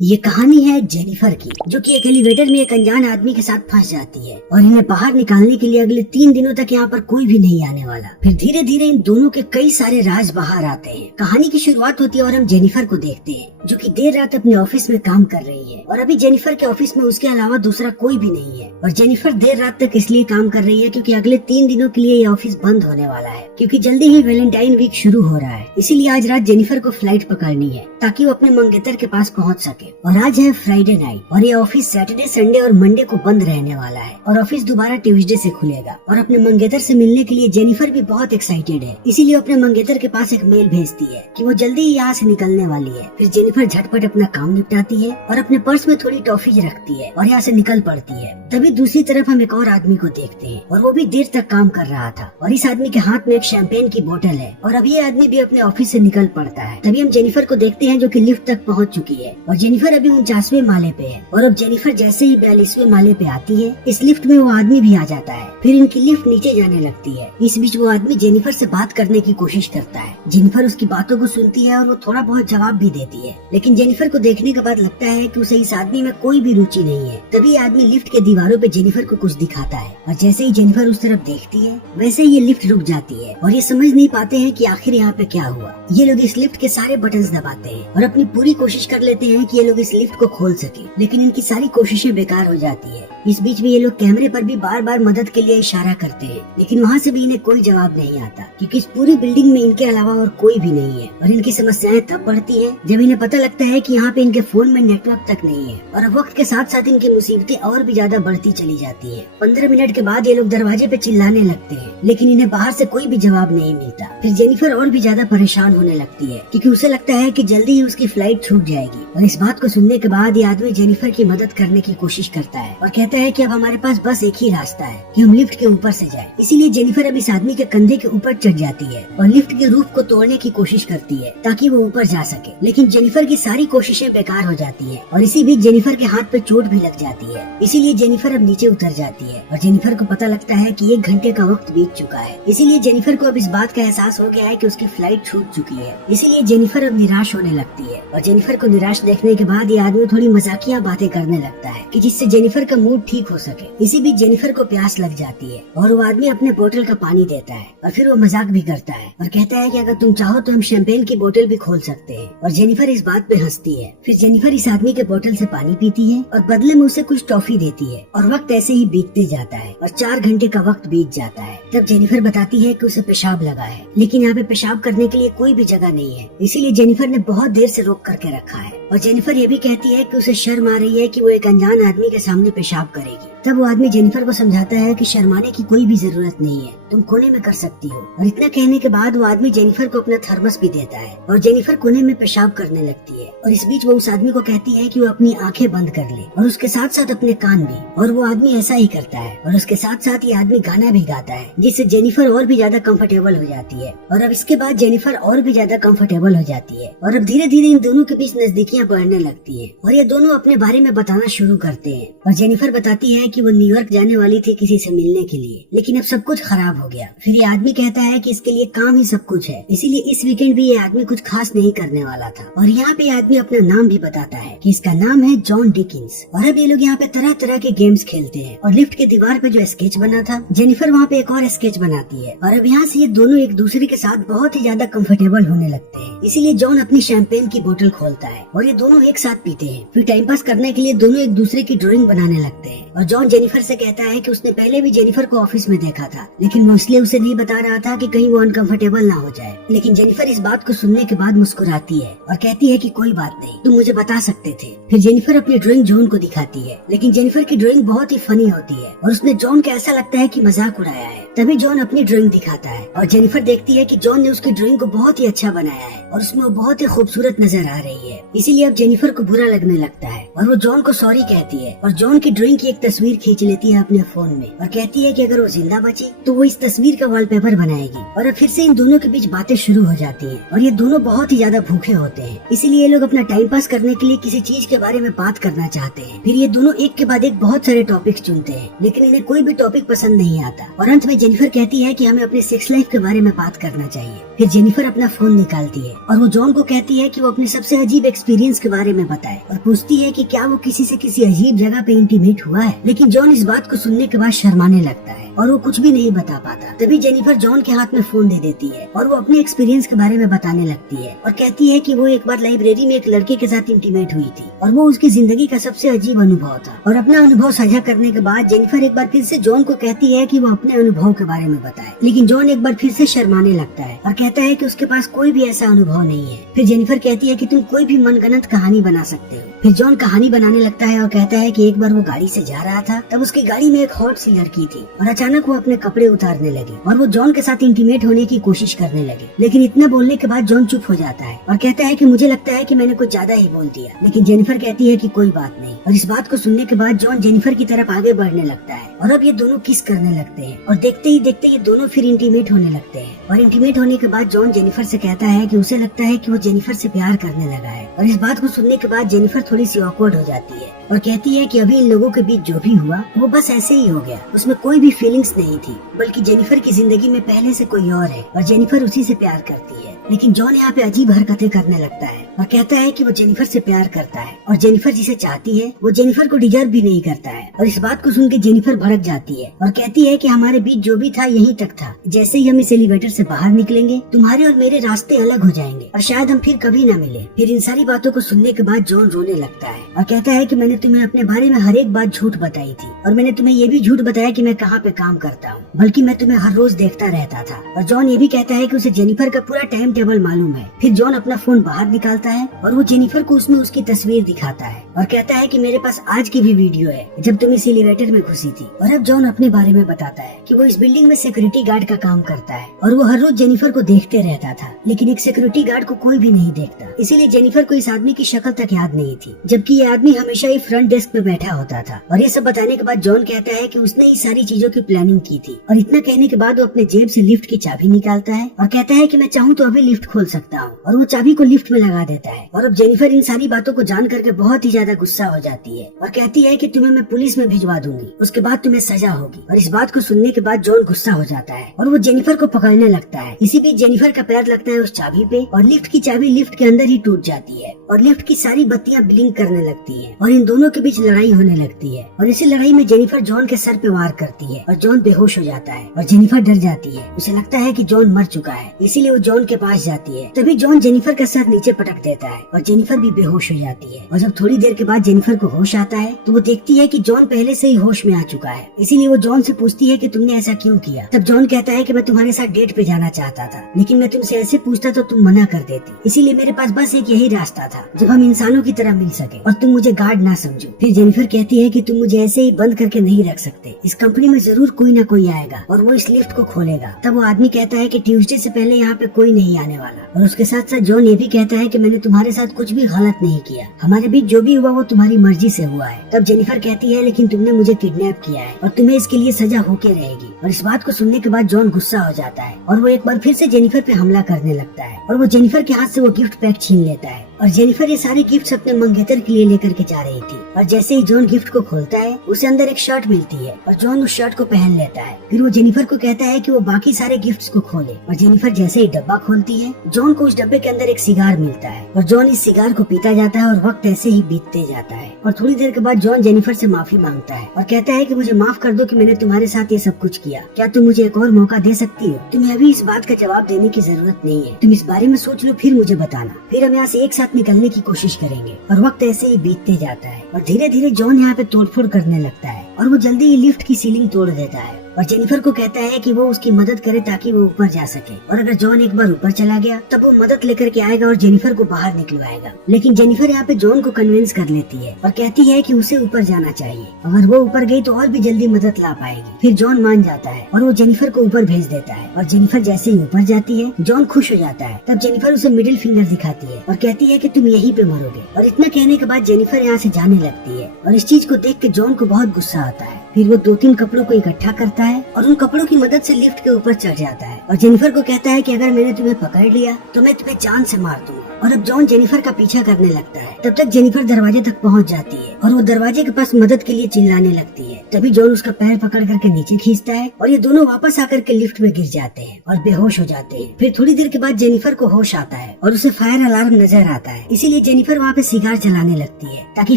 ये कहानी है जेनिफर की, जो कि एक एलिवेटर में एक अनजान आदमी के साथ फंस जाती है और इन्हें बाहर निकालने के लिए अगले 3 दिनों तक यहाँ पर कोई भी नहीं आने वाला। फिर धीरे धीरे इन दोनों के कई सारे राज बाहर आते हैं। कहानी की शुरुआत होती है और हम जेनिफर को देखते हैं, जो कि देर रात अपने ऑफिस में काम कर रही है और अभी जेनिफर के ऑफिस में उसके अलावा दूसरा कोई भी नहीं है। और जेनिफर देर रात तक इसलिए काम कर रही है क्योंकि अगले 3 दिनों के लिए ये ऑफिस बंद होने वाला है, क्योंकि जल्दी ही वैलेंटाइन वीक शुरू हो रहा है। इसीलिए आज रात जेनिफर को फ्लाइट पकड़नी है ताकि वो अपने मंगेतर के पास पहुँच सके। और आज है फ्राइडे नाइट और ये ऑफिस सैटरडे, संडे और मंडे को बंद रहने वाला है और ऑफिस दोबारा ट्यूसडे से खुलेगा। और अपने मंगेतर से मिलने के लिए जेनिफर भी बहुत एक्साइटेड है, इसीलिए अपने मंगेतर के पास एक मेल भेजती है कि वो जल्दी ही यहाँ से निकलने वाली है। फिर जेनिफर झटपट अपना काम निपटाती है और अपने पर्स में थोड़ी टॉफीज रखती है और यहाँ से निकल पड़ती है। तभी दूसरी तरफ हम एक और आदमी को देखते हैं और वो भी देर तक काम कर रहा था और इस आदमी के हाथ में एक शैंपेन की बोतल है और अब ये आदमी भी अपने ऑफिस से निकल पड़ता है। तभी हम जेनिफर को देखते हैं जो कि लिफ्ट तक पहुँच चुकी है और जेनिफर अभी 49वें माले पे है। और अब जेनिफर जैसे ही 42वें माले पे आती है, इस लिफ्ट में वो आदमी भी आ जाता है। फिर इनकी लिफ्ट नीचे जाने लगती है। इस बीच वो आदमी जेनिफर से बात करने की कोशिश करता है। जेनिफर उसकी बातों को सुनती है और वो थोड़ा बहुत जवाब भी देती है, लेकिन जेनिफर को देखने के बाद लगता है कि उसे इस आदमी में कोई भी रुचि नहीं है। तभी आदमी लिफ्ट के दीवारों पे जेनिफर को कुछ दिखाता है और जैसे ही जेनिफर उस तरफ देखती है, वैसे ही ये लिफ्ट रुक जाती है और ये समझ नहीं पाते हैं कि आखिर यहाँ पे क्या हुआ। ये लोग इस लिफ्ट के सारे बटन्स दबाते हैं और अपनी पूरी कोशिश कर लेते हैं कि ये लोग इस लिफ्ट को खोल सके, लेकिन इनकी सारी कोशिशें बेकार हो जाती है। इस बीच में ये लोग कैमरे पर भी बार बार मदद के लिए इशारा करते हैं, लेकिन वहाँ से भी इन्हें कोई जवाब नहीं आता, क्योंकि इस पूरी बिल्डिंग में इनके अलावा और कोई भी नहीं है। और इनकी समस्याएं तब बढ़ती हैं जब इन्हें पता लगता है कि यहाँ पे इनके फोन में नेटवर्क तक नहीं है। और अब वक्त के साथ साथ इनकी मुसीबतें और भी ज्यादा बढ़ती चली जाती है। 15 मिनट के बाद ये लोग दरवाजे पे चिल्लाने लगते हैं, लेकिन इन्हें बाहर से कोई भी जवाब नहीं मिलता। फिर जेनिफर और भी ज्यादा परेशान होने लगती है, क्योंकि उसे लगता है कि जल्दी ही उसकी फ्लाइट छूट जाएगी। और इस बात को सुनने के बाद ये आदमी जेनिफर की मदद करने की कोशिश करता है और कहता है कि अब हमारे पास बस एक ही रास्ता है कि हम लिफ्ट के ऊपर से जाएं। इसीलिए जेनिफर अब इस आदमी के कंधे के ऊपर चढ़ जाती है और लिफ्ट के रूफ को तोड़ने की कोशिश करती है ताकि वो ऊपर जा सके, लेकिन जेनिफर की सारी कोशिशें बेकार हो जाती है और इसी बीच जेनिफर के हाथ पे चोट भी लग जाती है। इसीलिए जेनिफर अब नीचे उतर जाती है और जेनिफर को पता लगता है कि 1 घंटे का वक्त बीत चुका है। इसीलिए जेनिफर को अब इस बात का एहसास हो गया है कि उसकी फ्लाइट छूट चुकी है। इसीलिए जेनिफर अब निराश होने लगती है और जेनिफर को निराश देखने के बाद ये आदमी थोड़ी मजाकिया बातें करने लगता है कि जिससे जेनिफर का मूड ठीक हो सके। इसी बीच जेनिफर को प्यास लग जाती है और वो आदमी अपने बोतल का पानी देता है और फिर वो मजाक भी करता है और कहता है कि अगर तुम चाहो तो हम शैंपेन की बोतल भी खोल सकते हैं। और जेनिफर इस बात पे हंसती है। फिर जेनिफर इस आदमी के बोतल से पानी पीती है और बदले में उसे कुछ टॉफी देती है और वक्त ऐसे ही बीतते जाता है और 4 घंटे का वक्त बीत जाता है। तब जेनिफर बताती है कि उसे पेशाब लगा है, लेकिन यहाँ पे पेशाब करने के लिए कोई भी जगह नहीं है। इसीलिए जेनिफर ने बहुत देर से रोक करके रखा है। और जेनिफर ये भी कहती है कि उसे शर्म आ रही है कि वो एक अनजान आदमी के सामने पेशाब करेगी। तब वो आदमी जेनिफर को समझाता है कि शर्माने की कोई भी जरूरत नहीं है, तुम कोने में कर सकती हो। और इतना कहने के बाद वो आदमी जेनिफर को अपना थर्मस भी देता है और जेनिफर कोने में पेशाब करने लगती है। और इस बीच वो उस आदमी को कहती है कि वो अपनी आंखें बंद कर ले और उसके साथ साथ अपने कान भी। और वो आदमी ऐसा ही करता है और उसके साथ साथ ये आदमी गाना भी गाता है, जिससे जेनिफर और भी ज्यादा कंफर्टेबल हो जाती है। और अब इसके बाद जेनिफर और भी ज्यादा कंफर्टेबल हो जाती है और अब धीरे धीरे इन दोनों के बीच नजदीकियां बढ़ने लगती है और ये दोनों अपने बारे में बताना शुरू करते हैं। और जेनिफर बताती है कि वो न्यूयॉर्क जाने वाली थी किसी से मिलने के लिए, लेकिन अब सब कुछ खराब हो गया। फिर ये आदमी कहता है कि इसके लिए काम ही सब कुछ है, इसीलिए इस वीकेंड भी ये आदमी कुछ खास नहीं करने वाला था। और यहाँ पे आदमी अपना नाम भी बताता है कि इसका नाम है जॉन डिकिंस। और अब ये लोग यहाँ पे तरह तरह के गेम्स खेलते हैं और लिफ्ट के दीवार पे जो स्केच बना था, जेनिफर वहाँ पे एक और स्केच बनाती है और अब यहाँ से ये दोनों एक दूसरे के साथ बहुत ही ज्यादा कंफर्टेबल होने लगते हैं। इसीलिए जॉन अपनी शैंपेन की बोतल खोलता है और ये दोनों एक साथ पीते हैं। फिर टाइम पास करने के लिए दोनों एक दूसरे की ड्राइंग बनाने लगते हैं और जॉन जेनिफर से कहता है कि उसने पहले भी जेनिफर को ऑफिस में देखा था, लेकिन वो इसलिए उसे नहीं बता रहा था कि कहीं वो अनकंफर्टेबल ना हो जाए। लेकिन जेनिफर इस बात को सुनने के बाद मुस्कुराती है और कहती है कि कोई बात नहीं, तुम मुझे बता सकते थे। फिर जेनिफर अपनी ड्राइंग जॉन को दिखाती है, लेकिन जेनिफर की ड्राइंग बहुत ही फनी होती है और उसने जॉन को ऐसा लगता है कि मजाक उड़ाया है। तभी जॉन अपनी ड्राइंग दिखाता है और जेनिफर देखती है कि जॉन ने उसकी ड्राइंग को बहुत ही अच्छा बनाया है और उसमें वो बहुत ही खूबसूरत नजर आ रही है। इसीलिए अब जेनिफर को बुरा लगने लगता है और वो जॉन को सॉरी कहती है और जॉन की ड्राइंग की एक तस्वीर खींच लेती है अपने फोन में और कहती है कि अगर वो जिंदा बची तो वो इस तस्वीर का वॉलपेपर बनाएगी। और अब फिर से इन दोनों के बीच बातें शुरू हो जाती हैं और ये दोनों बहुत ही ज्यादा भूखे होते हैं। इसीलिए ये लोग अपना टाइम पास करने के लिए किसी चीज के बारे में बात करना चाहते हैं। फिर ये दोनों एक के बाद एक बहुत सारे टॉपिक चुनते हैं, लेकिन इन्हें कोई भी टॉपिक पसंद नहीं आता। और अंत में जेनिफर कहती है कि हमें अपने सेक्स लाइफ के बारे में बात करना चाहिए। फिर जेनिफर अपना फोन निकालती है और वो जॉन को कहती है कि वो अपने सबसे अजीब एक्सपीरियंस के बारे में बताए और पूछती है कि क्या वो किसी से किसी अजीब जगह पे इंटीमेट हुआ है। लेकिन जॉन इस बात को सुनने के बाद शर्माने लगता है और वो कुछ भी नहीं बता पाता। तभी जेनिफर जॉन के हाथ में फोन दे देती है और वो अपने एक्सपीरियंस के बारे में बताने लगती है और कहती है कि वो एक बार लाइब्रेरी में एक लड़के के साथ इंटीमेट हुई थी और वो उसकी जिंदगी का सबसे अजीब अनुभव था। और अपना अनुभव साझा करने के बाद जेनिफर एक बार फिर से जॉन को कहती है कि वो अपने अनुभव के बारे में बताए। लेकिन जॉन एक बार फिर से शर्माने लगता है और कहता है कि उसके पास कोई भी ऐसा अनुभव नहीं है। फिर जेनिफर कहती है कि तुम कोई भी मनगढ़ंत कहानी बना सकते हो। फिर जॉन कहानी बनाने लगता है और कहता है कि एक बार वो गाड़ी से जा रहा था, तब उसकी गाड़ी में एक हॉट सी लड़की थी और अचानक वो अपने कपड़े उतारने लगे और वो जॉन के साथ इंटीमेट होने की कोशिश करने लगे। लेकिन इतना बोलने के बाद जॉन चुप हो जाता है और कहता है कि मुझे लगता है कि मैंने कुछ ज्यादा ही बोल दिया। लेकिन जेनिफर कहती है कि कोई बात नहीं। और इस बात को सुनने के बाद जॉन जेनिफर की तरफ आगे बढ़ने लगता है और अब ये दोनों किस करने लगते हैं और देखते ही देखते ये दोनों फिर इंटीमेट होने लगते हैं। और इंटीमेट होने के बाद जॉन जेनिफर से कहता है कि उसे लगता है कि वो जेनिफर से प्यार करने लगा है। और इस बात को सुनने के बाद जेनिफर थोड़ी सी ऑकवर्ड हो जाती है और कहती है कि अभी इन लोगों के बीच जो भी हुआ वो बस ऐसे ही हो गया, उसमें कोई भी फीलिंग्स नहीं थी, बल्कि जेनिफर की जिंदगी में पहले से कोई और है और जेनिफर उसी से प्यार करती है। लेकिन जॉन यहाँ पे अजीब हरकतें करने लगता है और कहता है कि वो जेनिफर से प्यार करता है और जेनिफर जिसे चाहती है वो जेनिफर को डिजर्व भी नहीं करता है। और इस बात को सुन के जेनिफर भड़क जाती है और कहती है कि हमारे बीच जो भी था यहीं तक था, जैसे ही हम इस एलिवेटर से बाहर निकलेंगे तुम्हारे और मेरे रास्ते अलग हो जाएंगे और शायद हम फिर कभी न मिले। फिर इन सारी बातों को सुनने के बाद जॉन रोने लगता है और कहता है कि मैंने तुम्हें अपने बारे में हर एक बात झूठ बताई थी और मैंने तुम्हें ये भी झूठ बताया कि मैं कहाँ पे काम करता हूँ, बल्कि मैं तुम्हें हर रोज देखता रहता था। और जॉन ये भी कहता है कि उसे जेनिफर का पूरा टाइम टेबल मालूम है। फिर जॉन अपना फोन बाहर निकालता है और वो जेनिफर को उसमें उसकी तस्वीर दिखाता है और कहता है कि मेरे पास आज की भी वीडियो है जब तुम इस एलिवेटर में घुसी थी। और अब जॉन अपने बारे में बताता है कि वो इस बिल्डिंग में सिक्योरिटी गार्ड का काम करता है और वो हर रोज जेनिफर को देखते रहता था, लेकिन एक सिक्योरिटी गार्ड को कोई भी नहीं देखता, इसीलिए जेनिफर को इस आदमी की शक्ल तक याद नहीं थी, जबकि ये आदमी हमेशा ही फ्रंट डेस्क पे बैठा होता था। और ये सब बताने के बाद जॉन कहता है कि उसने इस सारी चीजों की प्लानिंग की थी। और इतना कहने के बाद वो अपने जेब से लिफ्ट की चाबी निकालता है और कहता है कि मैं चाहूँ तो अभी लिफ्ट खोल सकता हूँ, और वो चाबी को लिफ्ट में लगा देता है। और अब जेनिफर इन सारी बातों को जान करके बहुत ही ज्यादा गुस्सा हो जाती है और कहती है कि तुम्हें मैं पुलिस में भिजवा दूंगी, उसके बाद तुम्हें सजा होगी। और इस बात को सुनने के बाद जॉन गुस्सा हो जाता है और वो जेनिफर को पकड़ने लगता है। इसी बीच जेनिफर का पैर लगता है उस चाबी पे और लिफ्ट की चाबी लिफ्ट के अंदर ही टूट जाती है और लिफ्ट की सारी बत्तियां ब्लिंक करने लगती है और इन दोनों के बीच लड़ाई होने लगती है। और इसी लड़ाई में जेनिफर जॉन के सर पे वार करती है और जॉन बेहोश हो जाता है और जेनिफर डर जाती है। उसे लगता है कि जॉन मर चुका है, इसीलिए वो जॉन के पास जाती है। तभी जॉन जेनिफर का सर नीचे पटक देता है और जेनिफर भी बेहोश हो जाती है। और जब थोड़ी देर के बाद जेनिफर को होश आता है तो वो देखती है कि जॉन पहले से ही होश में आ चुका है, इसीलिए वो जॉन से पूछती है कि तुमने ऐसा क्यों किया। तब जॉन कहता है कि मैं तुम्हारे साथ डेट पे जाना चाहता था, लेकिन मैं तुमसे ऐसे पूछता तो तुम मना कर देती, इसीलिए मेरे पास बस एक यही रास्ता था जब हम इंसानों की तरह मिल सके और तुम मुझे गार्ड ना समझो। फिर जेनिफर कहती है कि तुम मुझे ऐसे ही बंद करके नहीं रख सकते, इस कंपनी में जरूर कोई ना कोई आएगा और वो इस लिफ्ट को खोलेगा। तब वो आदमी कहता है कि ट्यूसडे से पहले यहाँ पे कोई नहीं आने वाला। और उसके साथ साथ जॉन ये भी कहता है कि मैंने तुम्हारे साथ कुछ भी गलत नहीं किया, हमारे बीच जो भी हुआ वो तुम्हारी मर्जी से हुआ है। तब जेनिफर कहती है लेकिन तुमने मुझे किडनैप किया है और तुम्हें इसके लिए सजा होके रहेगी। और इस बात को सुनने के बाद जॉन गुस्सा हो जाता है और वो एक बार फिर से जेनिफर पे हमला करने लगता है और वो जेनिफर के हाथ से वो गिफ्ट पैक छीन लेता है। और जेनिफर ये सारे गिफ्ट्स अपने मंगेतर के लिए लेकर के जा रही थी और जैसे ही जॉन गिफ्ट को खोलता है उसे अंदर एक शर्ट मिलती है और जॉन उस शर्ट को पहन लेता है। फिर वो जेनिफर को कहता है कि वो बाकी सारे गिफ्ट्स को खोले और जेनिफर जैसे ही डब्बा खोलती है जॉन को उस डब्बे के अंदर एक सिगार मिलता है और जॉन इस सिगार को पीता जाता है और वक्त ऐसे ही बीतते जाता है। और थोड़ी देर के बाद जॉन जेनिफर से माफी मांगता है और कहता है कि मुझे माफ कर दो कि मैंने तुम्हारे साथ ये सब कुछ किया, क्या तुम मुझे एक और मौका दे सकती हो? तुम्हें अभी इस बात का जवाब देने की जरूरत नहीं है, तुम इस बारे में सोच लो फिर मुझे बताना, फिर हम यहाँ से एक साथ निकलने की कोशिश करेंगे। और वक्त ऐसे ही बीतते जाता है और धीरे धीरे जॉन यहाँ पे तोड़फोड़ करने लगता है और वो जल्दी ही लिफ्ट की सीलिंग तोड़ देता है और जेनिफर को कहता है कि वो उसकी मदद करे ताकि वो ऊपर जा सके। और अगर जॉन एक बार ऊपर चला गया तब वो मदद लेकर के आएगा और जेनिफर को बाहर निकलवाएगा। लेकिन जेनिफर यहाँ पे जॉन को कन्विंस कर लेती है और कहती है कि उसे ऊपर जाना चाहिए, अगर वो ऊपर गई तो और भी जल्दी मदद ला पाएगी। फिर जॉन मान जाता है और वो जेनिफर को ऊपर भेज देता है और जेनिफर जैसे ही ऊपर जाती है जॉन खुश हो जाता है। तब जेनिफर उसे मिडिल फिंगर दिखाती है और कहती है कि तुम यहीं पे मरोगे। और इतना कहने के बाद जेनिफर यहाँ से जाने लगती है और इस चीज को देख के जॉन को बहुत गुस्सा आता है। फिर वो 2-3 कपड़ों को इकट्ठा करता है और उन कपड़ों की मदद से लिफ्ट के ऊपर चढ़ जाता है और जेनिफर को कहता है कि अगर मैंने तुम्हें पकड़ लिया तो मैं तुम्हें जान से मार दूंगा। और अब जॉन जेनिफर का पीछा करने लगता है। तब तक जेनिफर दरवाजे तक पहुंच जाती है और वो दरवाजे के पास मदद के लिए चिल्लाने लगती है। तभी जॉन उसका पैर पकड़ करके नीचे खींचता है और ये दोनों वापस आकर के लिफ्ट में गिर जाते हैं और बेहोश हो जाते हैं। फिर थोड़ी देर के बाद जेनिफर को होश आता है और उसे फायर अलार्म नजर आता है, इसीलिए जेनिफर वहाँ पे सिगार जलाने लगती है ताकि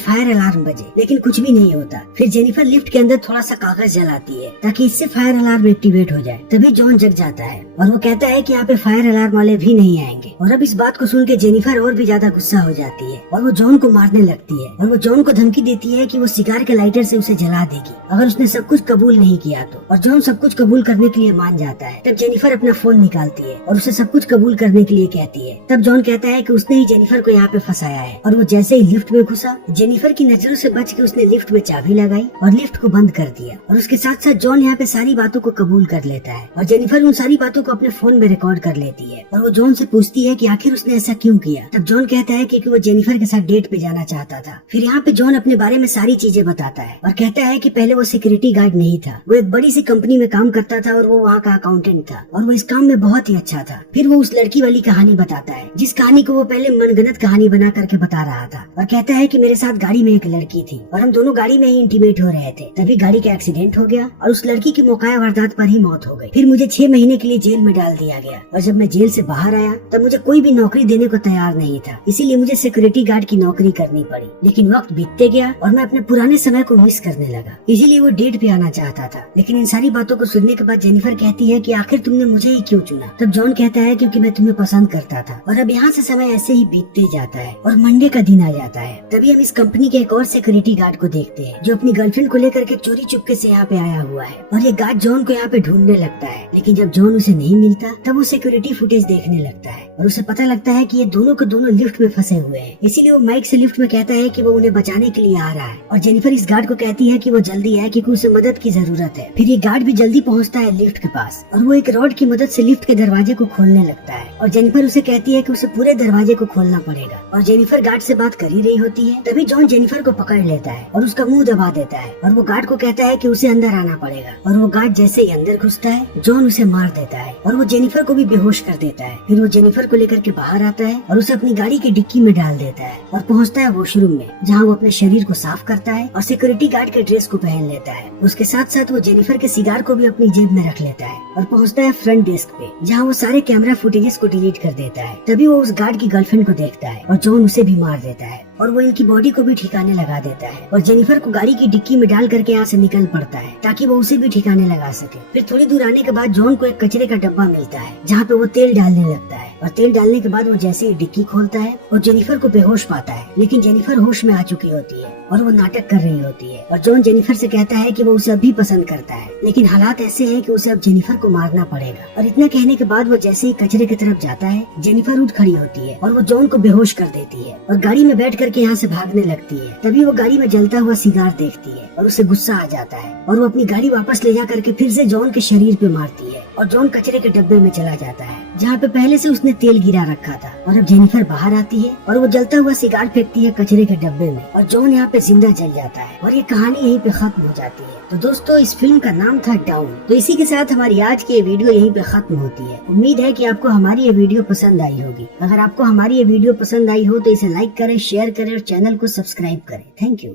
फायर अलार्म बजे, लेकिन कुछ भी नहीं होता। फिर जेनिफर लिफ्ट के अंदर थोड़ा सा कागज जलाती है ताकि इससे फायर अलार्म एक्टिवेट हो जाए। तभी जॉन जग जाता है और वो कहता है कि यहाँ पे फायर अलार्म वाले भी नहीं आएंगे। और अब इस बात को सुन के जेनिफर और भी ज्यादा गुस्सा हो जाती है और वो जॉन को मारने लगती है और वो जॉन को धमकी देती है कि वो सिगार के लाइटर से उसे जला देगी अगर उसने सब कुछ कबूल नहीं किया तो। और जॉन सब कुछ कबूल करने के लिए मान जाता है। तब जेनिफर अपना फोन निकालती है और उसे सब कुछ कबूल करने के लिए कहती है। तब जॉन कहता है कि उसने ही जेनिफर को यहाँ पे फंसाया है और वो जैसे ही लिफ्ट में घुसा, जेनिफर की नजरों से बच के उसने लिफ्ट में चाबी लगाई और लिफ्ट को बंद कर दिया। और उसके साथ साथ जॉन यहाँ पे सारी बातों को कबूल कर लेता है और जेनिफर उन सारी बातों को अपने फोन में रिकॉर्ड कर लेती है और वो जॉन से पूछती है कि आखिर उसने ऐसा क्यों किया। तब जॉन कहता है कि वो जेनिफर के साथ डेट पे जाना चाहता था। फिर यहाँ पे जॉन अपने बारे में सारी चीजें बताता है और कहता है कि पहले वो सिक्योरिटी गार्ड नहीं था, वो एक बड़ी सी कंपनी में काम करता था और वो वहाँ का अकाउंटेंट था और वो इस काम में बहुत ही अच्छा था। फिर वो उस लड़की वाली कहानी बताता है जिस कहानी को वो पहले मनगढ़ंत कहानी बना करके बता रहा था और कहता है कि मेरे साथ गाड़ी में एक लड़की थी और हम दोनों गाड़ी में ही इंटीमेट हो रहे थे, तभी गाड़ी का एक्सीडेंट हो गया और उस लड़की की मौका वारदात पर ही मौत हो गई। फिर मुझे 6 महीने के लिए जेल में डाल दिया गया और जब मैं जेल से बाहर आया तब मुझे कोई भी नौकरी देने को तैयार नहीं था, इसीलिए मुझे सिक्योरिटी गार्ड की नौकरी करनी पड़ी। लेकिन वक्त बीतते गया और मैं अपने पुराने समय को मिस करने लगा, इसीलिए वो डेट पे आना चाहता था। लेकिन इन सारी बातों को सुनने के बाद जेनिफर कहती है कि आखिर तुमने मुझे ही क्यों चुना। तब जॉन कहता है क्योंकि मैं तुम्हें पसंद करता था। और अब यहाँ से समय ऐसे ही बीतते जाता है और मंडे का दिन आ जाता है। तभी हम इस कंपनी के एक और सिक्योरिटी गार्ड को देखते हैं जो अपनी गर्लफ्रेंड को लेकर के चोरी चुपके से यहाँ पे आया हुआ है और ये गार्ड जॉन को यहाँ पे ढूंढने लगता है। लेकिन जब जॉन उसे नहीं मिलता तब वो सिक्योरिटी फुटेज देखने लगता है और उसे पता लगता है कि ये दोनों के दोनों लिफ्ट में फंसे हुए हैं, इसीलिए वो माइक से लिफ्ट में कहता है कि वो उन्हें बचाने के लिए आ रहा है। और जेनिफर इस गार्ड को कहती है कि वो जल्दी आए क्योंकि उसे मदद की जरूरत है। फिर ये गार्ड भी जल्दी पहुँचता है लिफ्ट के पास और वो एक रॉड की मदद से लिफ्ट के दरवाजे को खोलने लगता है और जेनिफर उसे कहती है कि उसे पूरे दरवाजे को खोलना पड़ेगा। और जेनिफर गार्ड से बात कर ही रही होती है तभी जॉन जेनिफर को पकड़ लेता है और उसका मुंह दबा देता है और वो गार्ड को कहता है कि उसे अंदर आना पड़ेगा। और वो गार्ड जैसे ही अंदर घुसता है जॉन उसे मार देता है और वो जेनिफर को भी बेहोश कर देता है। फिर वो जेनिफर को लेकर के बाहर आता है और उसे अपनी गाड़ी की डिक्की में डाल देता है और पहुंचता है वॉशरूम में जहां वो अपने शरीर को साफ करता है और सिक्योरिटी गार्ड के ड्रेस को पहन लेता है। उसके साथ साथ वो जेनिफर के सिगार को भी अपनी जेब में रख लेता है और पहुंचता है फ्रंट डेस्क पे जहां वो सारे कैमरा फुटेजेस को डिलीट कर देता है। तभी वो उस गार्ड की गर्लफ्रेंड को देखता है और जॉन उसे भी मार देता है और वो इनकी बॉडी को भी ठिकाने लगा देता है और जेनिफर को गाड़ी की डिक्की में डाल करके यहाँ से निकल पड़ता है ताकि वो उसे भी ठिकाने लगा सके। फिर थोड़ी दूर आने के बाद जॉन को एक कचरे का डब्बा मिलता है जहाँ पे वो तेल डालने लगता है और तेल डालने के बाद वो जैसे ही डिक्की खोलता है और जेनिफर को बेहोश पाता है। लेकिन जेनिफर होश में आ चुकी होती है और वो नाटक कर रही होती है और जॉन जेनिफर से कहता है कि वो उसे अभी पसंद करता है, लेकिन हालात ऐसे हैं कि उसे अब जेनिफर को मारना पड़ेगा। और इतना कहने के बाद वो जैसे ही कचरे की तरफ जाता है जेनिफर उठ खड़ी होती है और वो जॉन को बेहोश कर देती है और गाड़ी में बैठ करके यहाँ से भागने लगती है। तभी वो गाड़ी में जलता हुआ सिगार देखती है और उसे गुस्सा आ जाता है और वो अपनी गाड़ी वापस ले जा करके फिर से जॉन के शरीर पे मारती है और जॉन कचरे के डब्बे में चला जाता है जहाँ पे पहले से उसने तेल गिरा रखा था। और अब जेनिफर बाहर आती है और वो जलता हुआ सिगार फेंकती है कचरे के डब्बे में और जॉन यहाँ पे जिंदा जल जाता है और ये कहानी यहीं पे खत्म हो जाती है। तो दोस्तों इस फिल्म का नाम था डाउन। तो इसी के साथ हमारी आज की ये वीडियो यहीं पे खत्म होती है। उम्मीद है कि आपको हमारी ये वीडियो पसंद आई होगी। अगर आपको हमारी ये वीडियो पसंद आई हो तो इसे लाइक करें, शेयर करें और चैनल को सब्सक्राइब करें। Thank you.